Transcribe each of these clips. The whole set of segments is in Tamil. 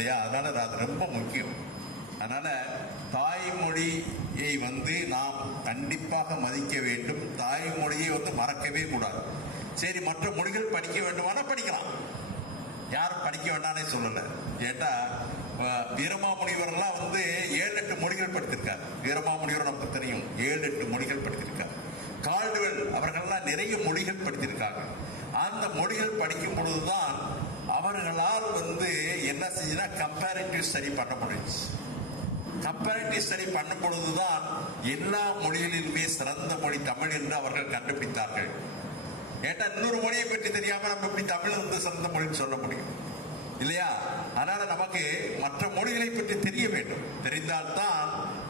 இல்லையா? அதனால அது ரொம்ப முக்கியம். அதனால தாய்மொழியை வந்து நாம் கண்டிப்பாக மதிக்க வேண்டும். தாய்மொழியை வந்து மறக்கவே கூடாது. சரி மற்ற மொழிகள் படிக்க வேண்டுமானா படிக்கலாம். யாரும் படிக்க வேண்டாம்னே சொல்லலை. கேட்டால் அஹ், வீரமாமுனிவர்லாம் வந்து ஏழு எட்டு மொழிகள் படித்திருக்காரு. வீரமாமுனிவர் நமக்கு தெரியும். ஏழு எட்டு மொழிகள் படித்திருக்காரு. கால்டுவெல் அவர்கள்லாம் நிறைய மொழிகள் படித்திருக்காங்க. அந்த மொழிகள் படிக்கும் பொழுதுதான் அவர்களால் வந்து என்ன செஞ்சுன்னா கம்பேரிட்டிவ் ஸ்டடி பண்ண முடிஞ்சு கம்பேரிட்டிவ் ஸ்டடி பண்ணும் பொழுதுதான் எல்லா மொழிகளிலுமே சிறந்த மொழி தமிழ் என்று அவர்கள் கண்டுபிடித்தார்கள். ஏட்டா இன்னொரு மொழியை பற்றி தெரியாம நம்ம எப்படி தமிழ் வந்து சிறந்த மொழின்னு சொல்ல முடியும்? இல்லையா? அதனால நமக்கு மற்ற மொழிகளை பற்றி தெரிய வேண்டும். தெரிந்தால்தான்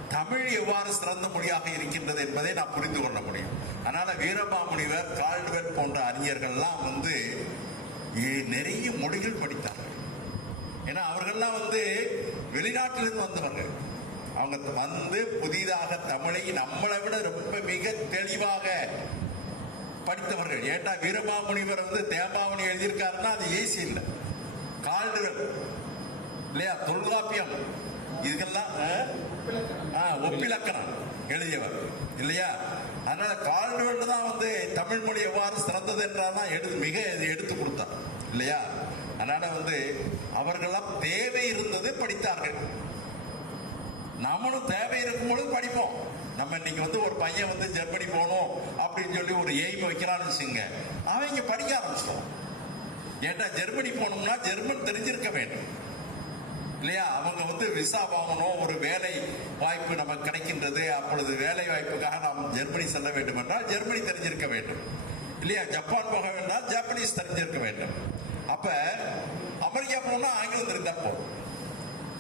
தமிழ் எவ்வாறு சிறந்த மொழியாக இருக்கின்றது என்பதை நாம் புரிந்து கொள்ள முடியும். அதனால வீரபாமுனிவர் கால்டுவெல் போன்ற அறிஞர்கள்லாம் வந்து நிறைய மொழிகள் படித்தார்கள். ஏன்னா அவர்கள்லாம் வந்து வெளிநாட்டிலிருந்து வந்தவர்கள். அவங்க வந்து புதிதாக தமிழை நம்மளை விட ரொம்ப மிக தெளிவாக படித்தவர்கள். ஏட்டா வீரமாமுனிவர் வந்து தேம்பாவணி எழுதியிருக்காருன்னா அது ஏசி இல்லை. கால்டுகள் இல்லையா? தொல்காப்பியம். இதுக்கெல்லாம் ஆ? ஆ, ஒப்பிலக்கணம். எழுதியவர். இல்லையா? அதனால கால்டுவெல் தான் வந்து தமிழ் மொழி எவ்வாறு சிறந்தது என்றாதான் எடுத்து மிக எடுத்து கொடுத்தார் இல்லையா? அதனால வந்து அவர்களெல்லாம் தேவை இருந்தது படித்தார்கள். நம்மளும் தேவை இருக்கும்பொழுது படிப்போம். நம்ம இன்னைக்கு வந்து ஒரு பையன் வந்து ஜெர்மனி போகணும் அப்படின்னு சொல்லி ஒரு எய்ம் வைக்கிறான்னு வச்சுங்க அவன் இங்கே படிக்க ஆரம்பிச்சிடும் ஏட்டா ஜெர்மனி போகணும்னா ஜெர்மன் தெரிஞ்சிருக்க வேண்டும். இல்லையா? அவங்க வந்து விசா வாங்கணும் ஒரு வேலை வாய்ப்பு நமக்கு கிடைக்கின்றது. அப்பொழுது வேலை வாய்ப்புக்காக நாம் ஜெர்மனி செல்ல வேண்டும் என்றால் ஜெர்மனி தெரிஞ்சிருக்க வேண்டும். இல்லையா? ஜப்பான் போக வேண்டாம் ஜாப்பனீஸ் தெரிஞ்சிருக்க வேண்டும். அப்ப அமெரிக்கா போகணும்னா ஆங்கிலம் தெரிந்தா போதும்.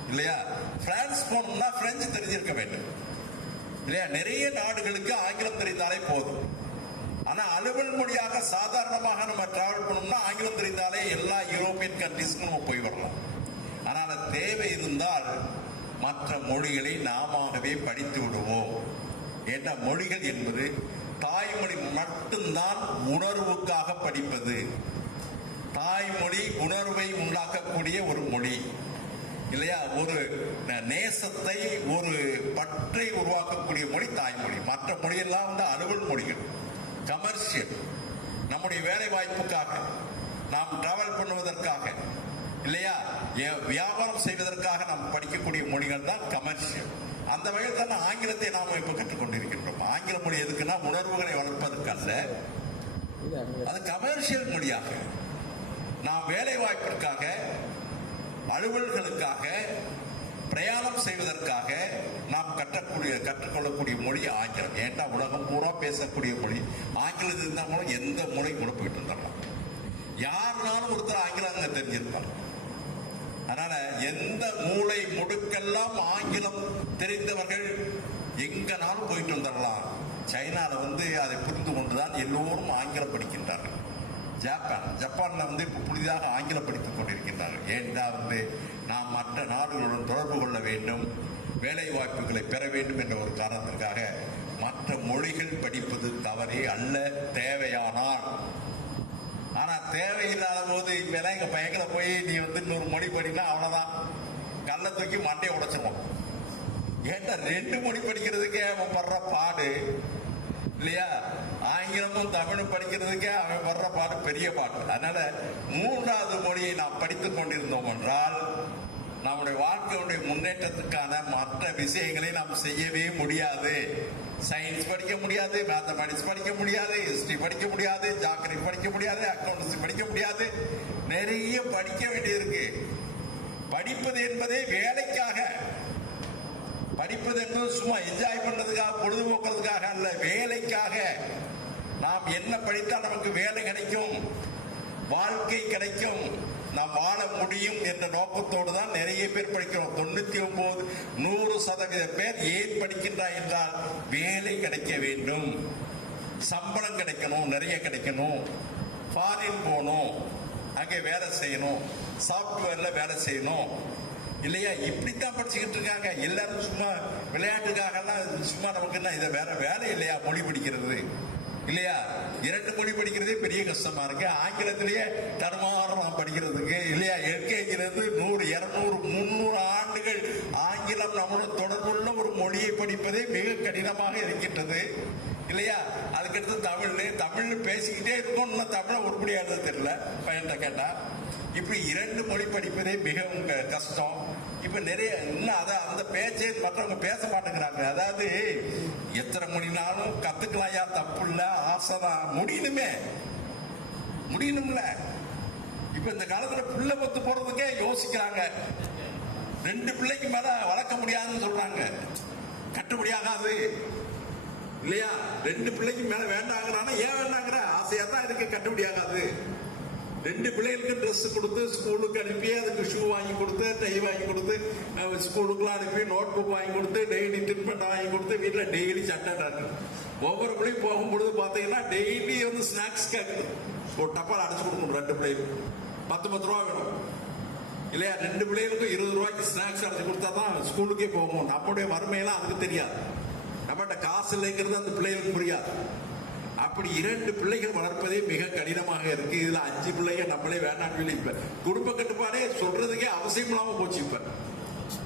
இல்லையா? பிரான்ஸ் போகணும்னா பிரெஞ்சு தெரிஞ்சிருக்க வேண்டும். இல்லையா? நிறைய நாடுகளுக்கு ஆங்கிலம் தெரிந்தாலே போதும். ஆனா அலுவல் மொழியாக சாதாரணமாக நம்ம டிராவல் பண்ணோம்னா ஆங்கிலம் தெரிந்தாலே எல்லா யூரோப்பியன் கண்ட்ரீஸ்க்கும் நம்ம போய் வரலாம். தேவை இருந்தால் மற்ற மொழிகளை நாமாகவே படித்து விடுவோம். என்ற மொழிகள் என்பது தாய்மொழி மட்டும்தான் உணர்வுக்காக படிப்பது. தாய்மொழி உணர்வை உண்டாக்கக்கூடிய ஒரு மொழி. இல்லையா? ஒரு நேசத்தை ஒரு பற்றை உருவாக்கக்கூடிய மொழி தாய்மொழி. மற்ற மொழியெல்லாம் வந்து அலுவல் மொழிகள் கமர்ஷியல் நம்முடைய வேலை வாய்ப்புக்காக நாம் டிராவல் பண்ணுவதற்காக இல்லையா? வியாபாரம் செய்வதற்காக நாம் படிக்கக்கூடிய மொழிகள் தான் கமர்ஷியல் அந்த வகையில் தான் ஆங்கிலத்தை நாம் இப்ப கற்றுக்கொண்டிருக்கின்றோம். ஆங்கில மொழி எதுக்குன்னா உணர்வுகளை வளர்ப்பதற்கல்ல. அது கமர்ஷியல் மொழியாக. நாம் வேலை வாய்ப்பிற்காக அலுவல்களுக்காக பிரயாணம் செய்வதற்காக நாம் கற்றக்கூடிய கற்றுக்கொள்ளக்கூடிய மொழி ஆங்கிலம். ஏன்டா உலகம் பூரா பேசக்கூடிய மொழி? ஆங்கிலத்தில் இருந்தால் எந்த மொழி கூட போயிட்டு வந்துடலாம் யாருனாலும் ஒருத்தர் ஆங்கிலம் அங்கே தெரிஞ்சிருப்பாங்க. அதனால எந்த மூளை முடுக்கெல்லாம் ஆங்கிலம் தெரிந்தவர்கள் எங்கனாலும் போயிட்டு வந்துடலாம். சைனால வந்து அதை புரிந்து கொண்டுதான் எல்லோரும் ஆங்கிலம் படிக்கின்றார்கள். ஜப்பான் ஜப்பானில் வந்து இப்போ புதிதாக ஆங்கிலம் படித்துக் கொண்டிருக்கின்றார்கள். ஏன்டா வந்து நாம் மற்ற நாடுகளுடன் தொடர்பு கொள்ள வேண்டும் வேலை வாய்ப்புகளை பெற வேண்டும் என்ற ஒரு காரணத்திற்காக மற்ற மொழிகள் படிப்பது தவறே அல்ல தேவையானால். ஆனா தேவையில்லாத போது இப்பதான் எங்க பையங்களை போய் நீ வந்து இன்னொரு மொழி படினா அவ்வளவுதான். கல்லை தூக்கி மண்டையை உடைச்சிருவோம். ஏன்டா ரெண்டு மொழி படிக்கிறதுக்கே அவன் படுற பாடு இல்லையா? ஆங்கிலமும் தமிழும் படிக்கிறதுக்கே அவன் படுற பாடு பெரிய பாடு அதனால மூன்றாவது மொழியை நாம் படித்துக் கொண்டிருந்தோம் என்றால் நம்முடைய வாழ்க்கையுடைய முன்னேற்றத்துக்கான மற்ற விஷயங்களை நாம் செய்யவே முடியாது. சயின்ஸ் படிக்க முடியாது மேத்தமெட்டிக்ஸ் படிக்க முடியாது ஹிஸ்டரி படிக்க முடியாது ஜாக்கிரபி படிக்க முடியாது அக்கௌண்டன்சி படிக்க முடியாது. நிறைய படிக்க வேண்டியிருக்கு. படிப்பது என்பதே வேலைக்காக. படிப்பது என்பது சும்மா என்ஜாய் பண்றதுக்காக பொழுதுபோக்குறதுக்காக அல்ல வேலைக்காக. நாம் என்ன படித்தால் நமக்கு வேலை கிடைக்கும் வாழ்க்கை கிடைக்கும். நாம் வாழ முடியும் என்ற நோக்கத்தோடு தான் நிறைய பேர் படிக்கிறோம். தொண்ணூத்தி ஒன்பது நூறு சதவீத பேர் ஏன் படிக்கின்றார் என்றால் வேலை கிடைக்க வேண்டும். சம்பளம் கிடைக்கணும் நிறைய கிடைக்கணும். ஃபாரின் போகணும் அங்கே வேலை செய்யணும். சாஃப்ட்வேரில் வேலை செய்யணும். இல்லையா? இப்படித்தான் படிச்சுக்கிட்டு இருக்காங்க. எல்லாரும் சும்மா விளையாட்டுக்காகலாம் சும்மா நமக்கு என்ன இதை வேற வேலை இல்லையா? மொழி படிக்கிறது. இல்லையா? இரண்டு மொழி படிக்கிறதே பெரிய கஷ்டமா இருக்கு. ஆங்கிலத்திலேயே தடுமாறுறோம் படிக்கிறதுக்கு இல்லையா? எல்கேஜிலிருந்து நூறு இருநூறு முந்நூறு ஆண்டுகள் ஆங்கிலம் நம்மளோட தொடர்புள்ள ஒரு மொழியை படிப்பதே மிக கடினமாக இருக்கின்றது. இல்லையா? அதுக்கடுத்து தமிழ். தமிழ் பேசிக்கிட்டே இருக்கோம் இன்னும் தமிழை உருப்படியா தெரியல பையன்கிட்ட கேட்டா. இப்படி இரண்டு மொழி படிப்பதே மிகவும் க- கஷ்டம். இப்போ நிறைய இன்னும் அதை அந்த பேச்சே மற்றவங்க பேச மாட்டேங்கிறாங்க. அதாவது எத்தனை மொழினாலும் கத்துக்கலாம் யா தப்பு ஆசை தான் முடியணுமே. முடியணும்ல. இப்போ இந்த காலத்தில் பிள்ளை பத்து போகிறதுக்கே யோசிக்கிறாங்க. ரெண்டு பிள்ளைக்கு மேலே வளர்க்க முடியாதுன்னு சொல்றாங்க. கட்டுப்படியாகாது. இல்லையா? ரெண்டு பிள்ளைக்கு மேலே வேண்டாங்கிறானா ஏன் வேண்டாங்கிற ஆசையாக தான் இருக்கு. கட்டுப்படியாகாது. ரெண்டு பிள்ளைகளுக்கு ட்ரெஸ் கொடுத்து ஸ்கூலுக்கு அனுப்பி அதுக்கு ஷூ வாங்கி கொடுத்து டை வாங்கி கொடுத்து ஸ்கூலுக்குலாம் அனுப்பி நோட் புக் வாங்கி கொடுத்து டெய்லி டின்பண்ட் வாங்கி கொடுத்து வீட்டில் டெய்லி சட்டை டாக்டர் ஒவ்வொரு பிள்ளையும் போகும்பொழுது பார்த்தீங்கன்னா டெய்லி வந்து ஸ்நாக்ஸ் கேட்குது ஒரு டப்பால் அடைச்சு கொடுக்கணும் ரெண்டு பிள்ளைகளுக்கு. பத்து பத்து ரூபா வேணும். இல்லையா? ரெண்டு பிள்ளைகளுக்கும் இருபது ரூபாய்க்கு ஸ்நாக்ஸ் அடைச்சு கொடுத்தா தான் ஸ்கூலுக்கே போகும் நம்மளுடைய வறுமையெல்லாம் அதுக்கு தெரியாது. நம்மகிட்ட காசு இல்லைங்கிறது அந்த பிள்ளைகளுக்கு புரியாது. அப்படி இரண்டு பிள்ளைகள் வளர்ப்பதே மிக கடினமாக இருக்கு. இதுல அஞ்சு பிள்ளைங்க நம்மளே வேண்டாம் சொல்லி இப்ப குடும்ப கட்டுப்பாடே சொல்றதுக்கே அவசியம் இல்லாம போச்சு இப்ப.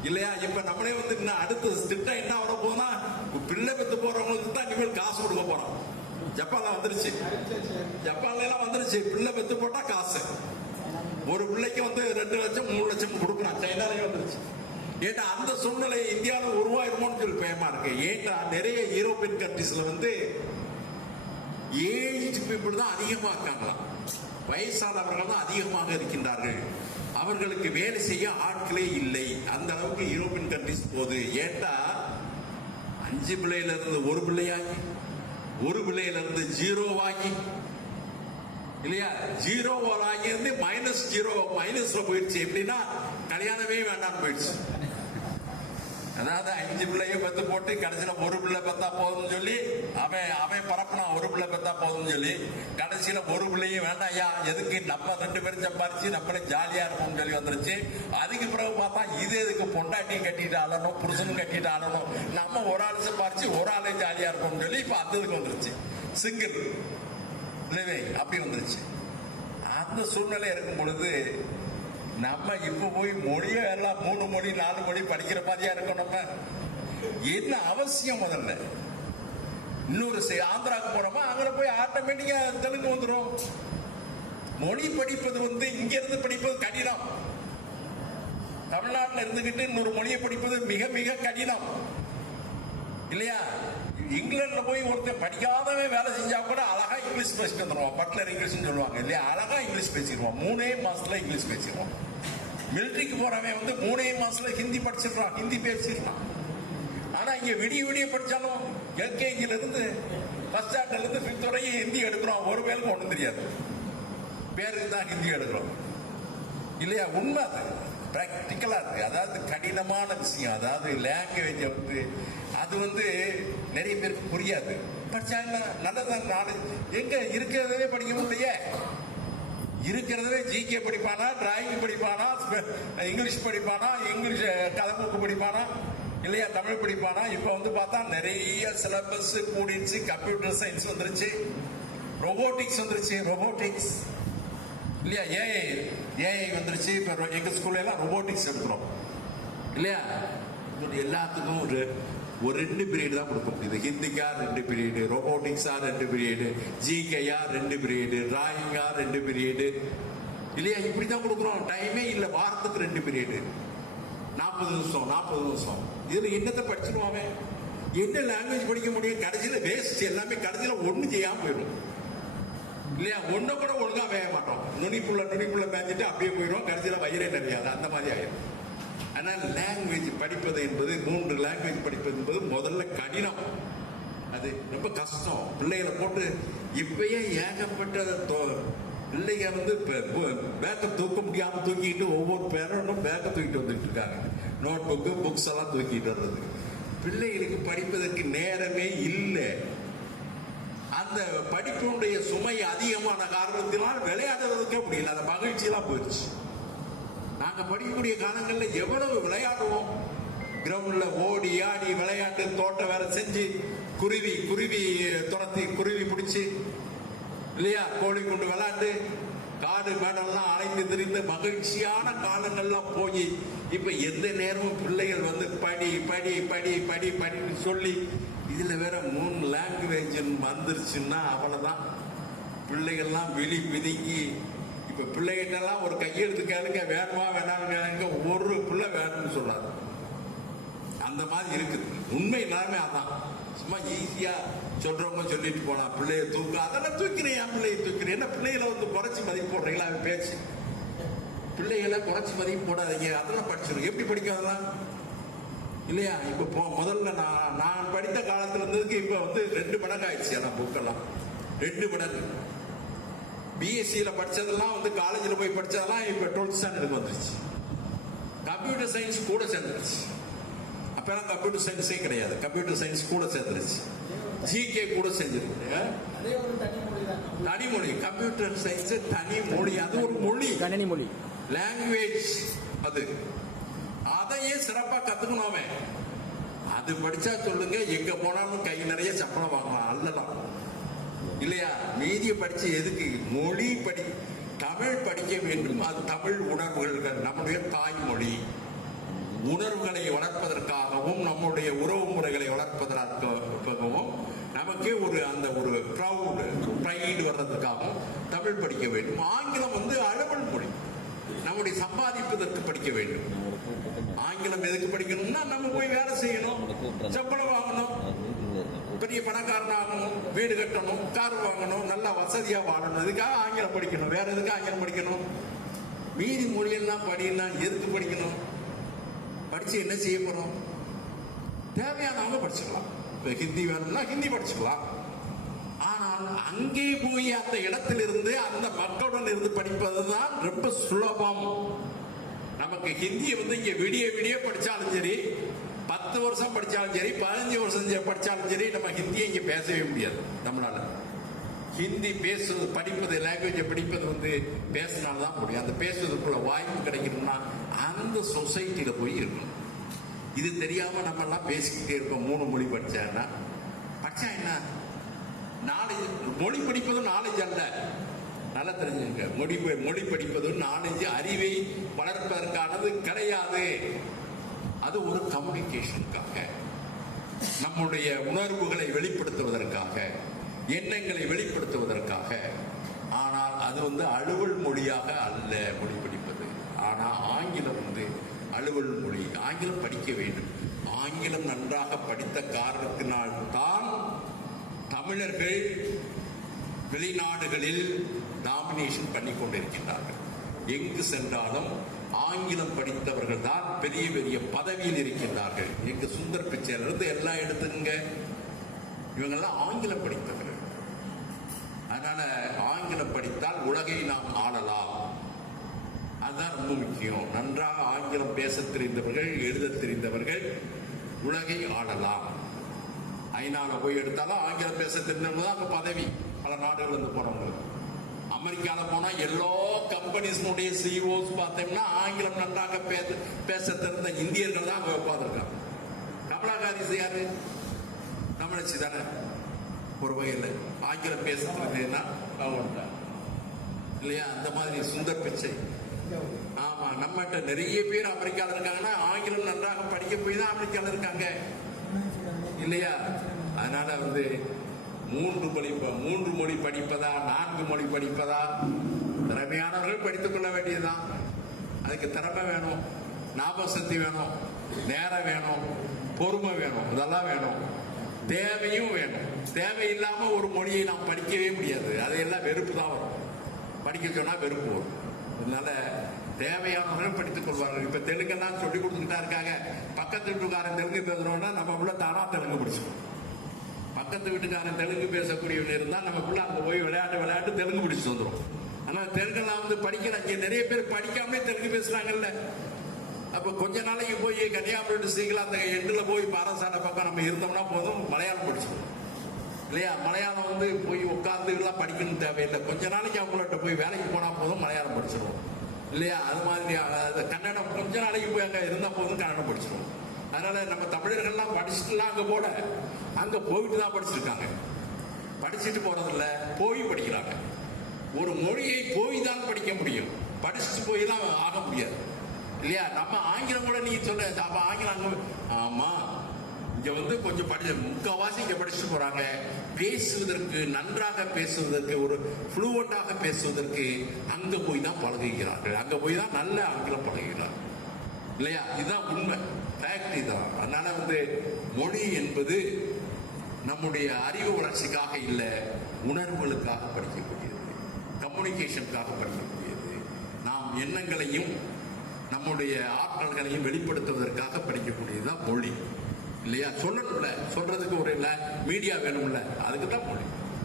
இல்லையா? இப்ப நம்மளே வந்து இன்னும் அடுத்த திட்டம் என்ன வர போதுன்னா பிள்ளை பெத்து போறவங்களுக்கு தான் இனிமேல் காசு கொடுக்க போறோம். ஜப்பான்ல வந்துருச்சு. ஜப்பான்ல எல்லாம் வந்துருச்சு. பிள்ளை பெத்து போட்டா காசு. ஒரு பிள்ளைக்கு வந்து ரெண்டு லட்சம் மூணு லட்சம் கொடுக்குறான் சைனாலேயே வந்துருச்சு. ஏட்டா அந்த சூழ்நிலை இந்தியாவில் உருவாயிருமோன்னு சொல்லி பயமா இருக்கு. ஏட்டா நிறைய யூரோப்பியன் கண்ட்ரிஸ்ல வந்து ஏஜ் பீப்புள் தான் அதிகமாக காணலாம் வயசானவர்கள் தான் அதிகமாக இருக்கின்றார்கள். அவர்களுக்கு வேலை செய்ய ஆட்களே இல்லை. அந்த அளவுக்கு யூரோப்பியன் கண்ட்ரிஸ் போகுது. ஏட்டா அஞ்சு பிள்ளையில இருந்து ஒரு பிள்ளையாகி ஒரு பிள்ளையில இருந்து ஜீரோவாகி இல்லையா? ஜீரோ ஆகி இருந்து மைனஸ் ஜீரோ மைனஸ்ல போயிடுச்சு. எப்படின்னா கல்யாணமே வேண்டாம் போயிடுச்சு. அதாவது அஞ்சு பிள்ளைய பத்து போட்டு கடைசியில ஒரு பிள்ளை பத்தா போதும்னு சொல்லி அவன் அவன் பரப்புனான் ஒரு பிள்ளை பத்தா போதும்னு சொல்லி கடைசியில ஒரு பிள்ளையும் வேண்டாம் ஐயா எதுக்கு நம்ம ரெண்டு பேரும் சம்பாரிச்சு நம்மளே ஜாலியா இருப்போம்னு சொல்லி வந்துருச்சு. அதுக்கு பிறகு பார்த்தா இது எதுக்கு பொண்டாட்டியும் கட்டிட்டு ஆளணும் புருஷனும் கட்டிட்டு ஆளணும். நம்ம ஒரு ஆள் சம்பாரிச்சு ஒரு ஆளே ஜாலியா இருப்போம்னு சொல்லி இப்ப அந்த இதுக்கு வந்துருச்சு. சிங்கிள் லிவிங் அப்படி வந்துருச்சு. அந்த சூழ்நிலை இருக்கும் பொழுது நம்ம இப்ப போய் மொழிய எல்லாம் மூணு மொழி நாலு மொழி படிக்கிற மாதிரியா இருக்கணும் நம்ம? என்ன அவசியம் முதல்ல? இன்னொரு சே- ஆந்திராவுக்கு போறோமா? அங்க போய் ஆட்டோமேட்டிக்கா தெலுங்கு வந்துடும் மொழி படிப்பது வந்து இங்க இருந்து படிப்பது கடினம். தமிழ்நாட்டில் இருந்துகிட்டு இன்னொரு மொழியை படிப்பது மிக மிக கடினம். இல்லையா? இங்கிலாந்துல போய் ஒருத்தன் படிக்காதவன் வேலை செஞ்சா கூட அழகா இங்கிலீஷ் பேசிட்டு வந்துடுவான் பட்லர் இங்கிலீஷ்னு சொல்லுவாங்க இல்லையா? அழகா இங்கிலீஷ் பேசிடுவான். மூணே மாசத்துல இங்கிலீஷ் பேசிடுவான். மிலிட்ரிக்கு போறவன் வந்து மூணே மாசத்துல ஹிந்தி படிச்சிடுறான். ஹிந்தி பேசிடுறான். ஆனா இங்க விடிய விடிய படிச்சாலும் எல்கேஜில இருந்து ஃபர்ஸ்ட் ஸ்டாண்டர்ட்ல இருந்து ஃபிஃப்த் வரையும் ஹிந்தி எடுக்கிறோம் ஒரு பேருக்கு ஒண்ணும் தெரியாது. பேருக்கு தான் ஹிந்தி எடுக்கிறோம் இல்லையா? உண்மை அது. ப்ராக்டிக்கலா இருக்கு அதாவது கடினமான விஷயம். அதாவது லாங்குவேஜ் வந்து அது வந்து நிறைய பேருக்கு புரியாது. படிச்சாங்க நல்லதான் நாலு எங்க இருக்கிறதே படிக்க முடியலையே இருக்கிறதே ஜிகே படிப்பானா டிராயிங் படிப்பானா இங்கிலீஷ் படிப்பானா இங்கிலீஷ் கதை புக்கு படிப்பானா இல்லையா தமிழ் படிப்பானா? இப்போ வந்து பார்த்தா நிறைய சிலபஸ் கூடிடுச்சு கம்ப்யூட்டர் சயின்ஸ் வந்துருச்சு. ரோபோட்டிக்ஸ் வந்துருச்சு ரோபோட்டிக்ஸ் இல்லையா ஏஐ ஏஐ வந்துருச்சு. இப்போ ரொ- ஸ்கூல்ல எல்லாம் ரோபோட்டிக்ஸ் எடுக்கிறோம். இல்லையா? எல்லாத்துக்கும் ஒரு ஒரு ரெண்டு பீரியட் தான் கொடுக்க முடியுது ஹிந்திக்கா ரெண்டு பீரியடு ரோபோட்டிக்ஸா ரெண்டு பீரியடு ஜிகேயா ரெண்டு பீரியடு டிராயிங்கா ரெண்டு பீரியடு இல்லையா? இப்படி தான் கொடுக்குறோம். டைமே இல்லை. வாரத்துக்கு ரெண்டு பீரியடு நாற்பது நிமிஷம் நாற்பது நிமிஷம். இதில் என்னத்தை படிச்சிருவாமே என்ன லாங்குவேஜ் படிக்க முடியும்? கடைசியில் வேஸ்ட் எல்லாமே கடைசியில் ஒன்று செய்யாமல் போயிடும். இல்லையா? ஒன்றை கூட ஒழுங்காக வேக மாட்டோம். நுனிப்புள்ள நுனிப்புள்ள மேஞ்சிட்டு அப்படியே போயிடும் கடைசியில் வயிறே நிறையாது. அந்த மாதிரி ஆயிடும் ஆனால் லாங்குவேஜ் படிப்பது என்பது மூன்று லாங்குவேஜ் படிப்பது என்பது முதல்ல கடினம். அது ரொம்ப கஷ்டம். பிள்ளைகளை போட்டு இப்பயே ஏகப்பட்ட தோ- பிள்ளைங்க வந்து பேக்கை தூக்க முடியாமல் தூக்கிட்டு ஒவ்வொரு பேரனும் பேக்கை தூக்கிட்டு வந்துட்டு இருக்காங்க. நோட் புக்கு புக்ஸ் எல்லாம் தூக்கிட்டு வர்றது. பிள்ளைகளுக்கு படிப்பதற்கு நேரமே இல்லை. அந்த படிப்புடைய சுமை அதிகமான காரணத்தினால் விளையாடுறதுக்கே முடியல. அந்த மகிழ்ச்சியெல்லாம் போயிடுச்சு. நாங்க படிக்கக்கூடிய காலங்களில் எவ்வளவு விளையாடுவோம்? கிரவுண்ட்ல ஓடி ஆடி விளையாட்டு தோட்டம் வேற செஞ்சு குருவி குருவி துரத்தி குருவி பிடிச்சி இல்லையா? கோழி கொண்டு விளையாட்டு காடு மேடெல்லாம் அலைந்து திரிந்து மகிழ்ச்சியான காலங்கள்லாம் போய் இப்ப எந்த நேரமும் பிள்ளைகள் வந்து படி படி படி படி படின்னு சொல்லி இதுல வேற மூணு லாங்குவேஜ் வந்துருச்சுன்னா அவ்வளவுதான். பிள்ளைகள்லாம் விழி பிதுங்கி இப்போ பிள்ளைகிட்டெல்லாம் ஒரு கையெழுத்து கேளுங்க வேணுமா வேணாம் கேளுங்க ஒரு பிள்ளை வேணும்னு சொல்லாது. அந்த மாதிரி இருக்குது உண்மை எல்லாருமே அதான். சும்மா ஈஸியாக சொல்றவங்க சொல்லிட்டு போகலாம் பிள்ளைய தூக்கு. அதெல்லாம் தூக்கிறேன் என் பிள்ளையை தூக்கிறேன். என்ன பிள்ளைகளை வந்து குறைச்சி மதிப்பு போடுறீங்களா அவன் பேச்சு? பிள்ளைகளை குறைச்சி மதிப்பு போடாதீங்க. அதெல்லாம் படிச்சிடும் எப்படி படிக்கும் அதெல்லாம்? இல்லையா? இப்போ போ- முதல்ல நான் நான் படித்த காலத்துல இருந்ததுக்கு இப்போ வந்து ரெண்டு மடங்கு ஆயிடுச்சு அந்த புக்கெல்லாம் ரெண்டு மடங்கு. பிஎஸ்சியில படிச்சதெல்லாம் வந்து காலேஜில் போய் படிச்சதெல்லாம் இப்ப டுவெல்த் ஸ்டாண்டர்டுக்கு வந்துருச்சு. கம்ப்யூட்டர் சயின்ஸ் கூட சேர்ந்துருச்சு. அப்பெல்லாம் கம்ப்யூட்டர் சயின்ஸே கிடையாது. கம்ப்யூட்டர் சயின்ஸ் கூட சேர்ந்துருச்சு. ஜிகே கூட செஞ்சிருக்கு. அதே ஒரு தனி மொழி தான் தனி மொழி. கம்ப்யூட்டர் சயின்ஸ் தனி மொழி. அது ஒரு மொழி. கணினி மொழி. லாங்குவேஜ் அது. அதையே சிறப்பா கத்துக்கணும் அவன். அது படிச்சா சொல்லுங்க. எங்க போனாலும் கை நிறைய சம்பளம் வாங்கலாம். அல்லலாம் இல்லையா? மீதியை படிச்சு எதுக்கு? மொழி படி தமிழ் படிக்க வேண்டும். அது தமிழ் உணர்வுகள் நம்முடைய தாய்மொழி. உணர்வுகளை வளர்ப்பதற்காகவும் நம்முடைய உறவு முறைகளை வளர்ப்பதற்காகவும் நமக்கே ஒரு அந்த ஒரு ப்ரௌடு ப்ரைடு வர்றதுக்காகவும் தமிழ் படிக்க வேண்டும். ஆங்கிலம் வந்து அலுவல் மொழி. நம்முடைய சம்பாதிப்பதற்கு படிக்க வேண்டும். ஆங்கிலம் எதுக்கு படிக்கணும்னா நம்ம போய் வேலை செய்யணும். சம்பளம் வாங்கணும். பெரிய பணக்காரன் ஆகணும் வீடு கட்டணும் கார் வாங்கணும் நல்லா வசதியா வாழணும். இதுக்காக ஆங்கிலம் படிக்கணும்? வேற எதுக்கு ஆங்கிலம் படிக்கணும்? மீதி மொழியெல்லாம் படினா எதுக்கு படிக்கணும்? படிச்சு என்ன செய்ய போறோம்? தேவையானவங்க படிச்சுக்கலாம். இப்போ ஹிந்தி வேணும்னா ஹிந்தி படிச்சுக்கலாம். ஆனால் அங்கே போய் அந்த இடத்திலிருந்து அந்த மக்களுடன் இருந்து படிப்பது தான் ரொம்ப சுலபம். நமக்கு ஹிந்தியை வந்து இங்கே விடிய விடிய படித்தாலும் சரி பத்து வருஷம் படித்தாலும் சரி பதினஞ்சு வருஷம் படித்தாலும் சரி நம்ம ஹிந்தியை இங்கே பேசவே முடியாது நம்மளால். ஹிந்தி பேசுவது படிப்பது லாங்குவேஜை படிப்பது வந்து பேசினால்தான் முடியும். அந்த பேசுறதுக்குள்ள வாய்ப்பு கிடைக்கணும்னா அந்த சொசைட்டியில் போய் இருக்கணும். இது தெரியாமல் நம்மெல்லாம் பேசிக்கிட்டே இருக்கோம் மூணு மொழி படிச்சேன்னா படிச்சா என்ன? நாலேஜ் மொழி படிப்பது நாலேஜ் அல்ல. நல்லா தெரிஞ்சுங்க. மொழி மொழி படிப்பது நாலேஜ் அறிவை வளர்ப்பதற்கானது கிடையாது. அது ஒரு கம்யூனிகேஷனுக்காக நம்முடைய உணர்வுகளை வெளிப்படுத்துவதற்காக எண்ணங்களை வெளிப்படுத்துவதற்காக. ஆனால் அது வந்து அலுவல் மொழியாக அல்ல மொழி படிப்பது ஆனால் ஆங்கிலம் வந்து அலுவல் மொழி ஆங்கிலம் படிக்க வேண்டும். ஆங்கிலம் நன்றாக படித்த காரணத்தினால் தான் தமிழர்கள் வெளிநாடுகளில் டாமினேஷன் பண்ணி கொண்டிருக்கின்றார்கள் எங்கு சென்றாலும் ஆங்கிலம் படித்தவர்கள் தான் பெரிய பெரிய பதவியில் இருக்கின்றார்கள். எங்க சுந்தர் பிச்சையில இருந்து எல்லாம் எடுத்துங்க இவங்கெல்லாம் ஆங்கிலம் படித்தவர்கள். அதனால ஆங்கிலம் படித்தால் உலகை நாம் ஆளலாம். அதுதான் ரொம்ப முக்கியம். நன்றாக ஆங்கிலம் பேச தெரிந்தவர்கள் எழுத தெரிந்தவர்கள் உலகை ஆளலாம். ஐநாவில் போய் எடுத்தாலும் ஆங்கிலம் பேச தெரிந்தவங்க தான் அங்கே பதவி. பல நாடுகள் இருந்து போனவங்களுக்கு அமெரிக்கால போனா எல்லா கம்பெனிஸ்னுடைய சிஇஓஸ் பார்த்தோம்னா ஆங்கிலம் நன்றாக பேச பேச தெரிந்த இந்தியர்கள் தான் அங்க உட்காந்துருக்காங்க கமலா ஹாரிஸ் யாரு? தமிழச்சி தானே? ஒரு வகையில் ஆங்கிலம் பேசுறதுன்னா அவங்க இல்லையா? அந்த மாதிரி சுந்தர் பிச்சை. ஆமா நம்மகிட்ட நிறைய பேர் அமெரிக்கால இருக்காங்கன்னா ஆங்கிலம் நன்றாக படிக்க போய் தான் அமெரிக்கால இருக்காங்க. இல்லையா? அதனால வந்து மூன்று மொழி மூன்று மொழி படிப்பதா நான்கு மொழி படிப்பதா? திறமையானவர்கள் படித்துக் கொள்ள வேண்டியதுதான். அதுக்கு திறமை வேணும் ஞாபகசக்தி வேணும் நேரம் வேணும் பொறுமை வேணும் இதெல்லாம் வேணும். தேவையும் வேணும். தேவை இல்லாமல் ஒரு மொழியை நாம் படிக்கவே முடியாது. அதையெல்லாம் வெறுப்பு தான் வரும். படிக்க சொன்னா வெறுப்பு வரும். அதனால தேவையானவர்கள் படித்துக் கொள்வார்கள். இப்ப தெலுங்கெல்லாம் சொல்லி கொடுத்துக்கிட்டா இருக்காங்க. பக்கத்து வீட்டுக்காரன் தெலுங்கு பேசுறோம்னா நம்ம உள்ள தானா தெலுங்கு பிடிச்சிக்கும் பக்கத்து வீட்டுக்காரன் தெலுங்கு பேசக்கூடியவன் இருந்தால் நமக்குள்ள அங்க போய் விளையாட்டு விளையாட்டு தெலுங்கு பிடிச்சு வந்துடும் ஆனா தெலுங்கெல்லாம் வந்து படிக்கல. நிறைய பேர் படிக்காமலே தெலுங்கு பேசுறாங்கல்ல. அப்ப கொஞ்ச நாளைக்கு போய் கன்னியாகுமரி டிஸ்ட்ரிக்ட்ல அந்த எண்டுல போய் பாரசாலை பக்கம் நம்ம இருந்தோம்னா போதும் மலையாளம் படிச்சிடும் இல்லையா? மலையாளம் வந்து போய் உட்கார்ந்து எல்லாம் படிக்கணும் தேவையில்லை. கொஞ்ச நாளைக்கு அவங்கள்ட்ட போய் வேலைக்கு போனா போதும் மலையாளம் படிச்சிருவோம். இல்லையா? அது மாதிரி கன்னடம் கொஞ்ச நாளைக்கு போய் அங்க இருந்தா போதும் கன்னடம் படிச்சிருவோம். அதனால நம்ம தமிழர்கள்லாம் படிச்சுட்டுலாம் அங்கே போட அங்கே போயிட்டு தான் படிச்சிருக்காங்க. படிச்சுட்டு போறதில்ல போய் படிக்கிறாங்க. ஒரு மொழியை போய் தான் படிக்க முடியும். படிச்சுட்டு போயெல்லாம் ஆக முடியாது. இல்லையா? நம்ம ஆங்கிலம் கூட நீங்க சொல்ற அப்ப ஆங்கிலம் அங்க ஆமா. இங்க வந்து கொஞ்சம் படி முக்கால்வாசி இங்க படிச்சுட்டு போறாங்க. பேசுவதற்கு நன்றாக பேசுவதற்கு ஒரு ஃப்ளூவண்டாக பேசுவதற்கு அங்க போய் தான் பழகுகிறார்கள். அங்க போய் தான் நல்ல ஆங்கிலம் பழகுகிறார்கள். இல்லையா? இதுதான் உண்மை. ஃபேக்ட் இதான் அதனால வந்து மொழி என்பது நம்முடைய அறிவு வளர்ச்சிக்காக இல்லை உணர்வுகளுக்காக படிக்கக்கூடியது. கம்யூனிகேஷனுக்காக படிக்கக்கூடியது. நாம் எண்ணங்களையும் நம்முடைய ஆற்றல்களையும் வெளிப்படுத்துவதற்காக படிக்கக்கூடியது தான் மொழி. இல்லையா? சொல்லணும்ல. சொல்றதுக்கு ஒரு இல்லை மீடியா வேணும்ல. அதுக்கு தான் மொழி.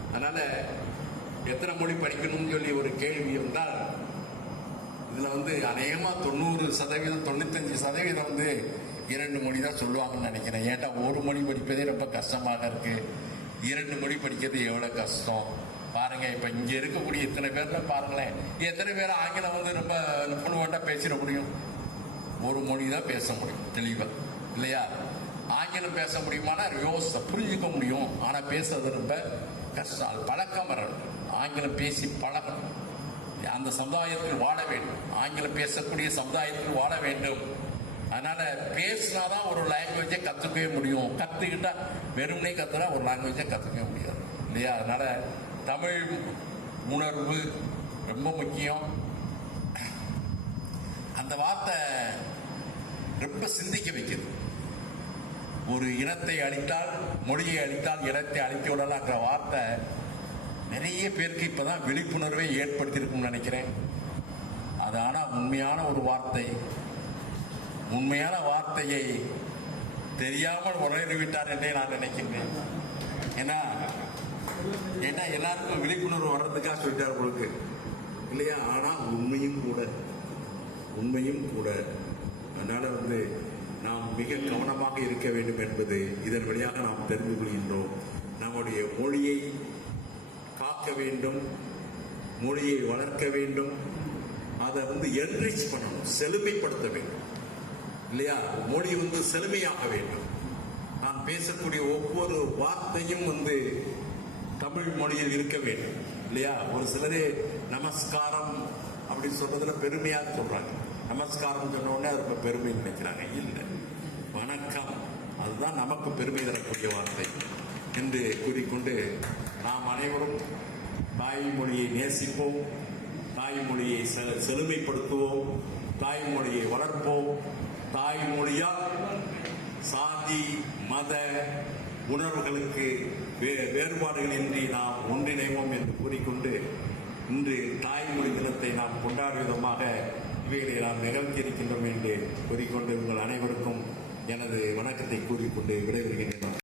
அதனால எத்தனை மொழி படிக்கணும்னு சொல்லி ஒரு கேள்வி வந்தால் இதில் வந்து அநேகமாக தொண்ணூறு சதவீதம் தொண்ணூத்தஞ்சு சதவீதம் வந்து இரண்டு மொழி தான் சொல்லுவாங்கன்னு நினைக்கிறேன். ஏன்டா ஒரு மொழி படிப்பதே ரொம்ப கஷ்டமாக இருக்கு? இரண்டு மொழி படிக்கிறது எவ்வளோ கஷ்டம்? பாருங்க இப்போ இங்கே இருக்கக்கூடிய இத்தனை பேர்ல பாருங்களேன். எத்தனை பேர் ஆங்கிலம் வந்து ரொம்ப ஃப்ளூவெண்டா பேசிட முடியும்? ஒரு மொழி தான் பேச முடியும் தெளிவாக இல்லையா? ஆங்கிலம் பேச முடியுமானா யோசித்த புரிஞ்சுக்க முடியும். ஆனால் பேசுறது ரொம்ப கஷ்டம். பழக்கம் வரணும் ஆங்கிலம் பேசி பழகணும். அந்த சமுதாயத்தில் வாழ வேண்டும். ஆங்கிலம் பேசக்கூடிய சமுதாயத்தில் வாழ வேண்டும். அதனால பேசினாதான் ஒரு லாங்குவேஜை கற்றுக்கவே முடியும். கத்துக்கிட்டா வெறுமனே கத்துனா ஒரு லாங்குவேஜை கற்றுக்கவே முடியாது. இல்லையா? அதனால தமிழ் உணர்வு ரொம்ப முக்கியம். அந்த வார்த்தை ரொம்ப சிந்திக்க வைக்குது. ஒரு இனத்தை அழித்தால் மொழியை அழித்தால் இனத்தை அழிக்க விடலாங்கிற வார்த்தை நிறைய பேருக்கு இப்பதான் விழிப்புணர்வை ஏற்படுத்தியிருக்கும்னு நினைக்கிறேன். அது ஆனால் உண்மையான ஒரு வார்த்தை. உண்மையான வார்த்தையை தெரியாமல் உணர்ந்துவிட்டார் என்றே நான் நினைக்கின்றேன். ஏன்னா ஏன்னா எல்லாருக்கும் விழிப்புணர்வு வர்றதுக்காக சொல்லிட்டார் உங்களுக்கு. இல்லையா? ஆனால் உண்மையும் கூட உண்மையும் கூட. அதனால வந்து நாம் மிக கவனமாக இருக்க வேண்டும் என்பது இதன் வழியாக நாம் தெரிந்து கொள்கின்றோம். நம்முடைய மொழியை பார்க்க வேண்டும் மொழியை வளர்க்க வேண்டும் அதை வந்து என்ரிச் பண்ணணும் செழுமைப்படுத்த வேண்டும். இல்லையா? மொழி வந்து செழுமையாக வேண்டும். நான் பேசக்கூடிய ஒவ்வொரு வார்த்தையும் வந்து தமிழ் மொழியில் இருக்க வேண்டும். இல்லையா? ஒரு சிலரே நமஸ்காரம் அப்படி சொல்றதுல பெருமையாக சொல்றாங்க. நமஸ்காரம் சொன்ன உடனே அது ரொம்ப பெருமை நினைக்கிறாங்க. இல்லை. வணக்கம். அதுதான் நமக்கு பெருமை தரக்கூடிய வார்த்தை. என்று கூறிக்கொண்டு நாம் அனைவரும் தாய்மொழியை நேசிப்போம் தாய்மொழியை செ- செழுமைப்படுத்துவோம் தாய்மொழியை வளர்ப்போம். தாய்மொழியால் சாதி மத உணர்வுகளுக்கு வே- வேறுபாடுகளின்றி நாம் ஒன்றிணைவோம் என்று கூறிக்கொண்டு இன்று தாய்மொழி தினத்தை நாம் கொண்டாடும் விதமாக இவைகளை நாம் நிகழ்த்தியிருக்கின்றோம் என்று கூறிக்கொண்டு உங்கள் அனைவருக்கும் எனது வணக்கத்தை கூறிக்கொண்டு விடைபெறுகின்றேன்.